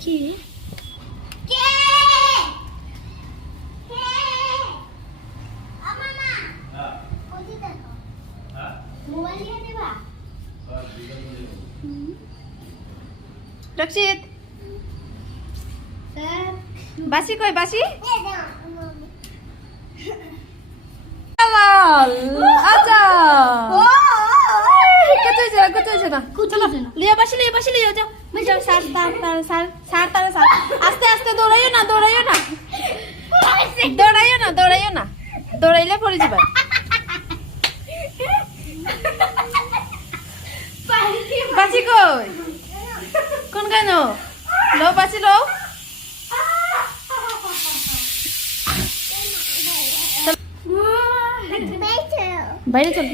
কি রক্ষিত বাসি কই বাসি আচ্ছা লিয়া বাসি লিয়া যাও আস্তে আস্তে দৌড়াইও না দৌড়াইলে পড়ে যাবে বাসি কই কোন কেন লো বাসি লো বাইরে চল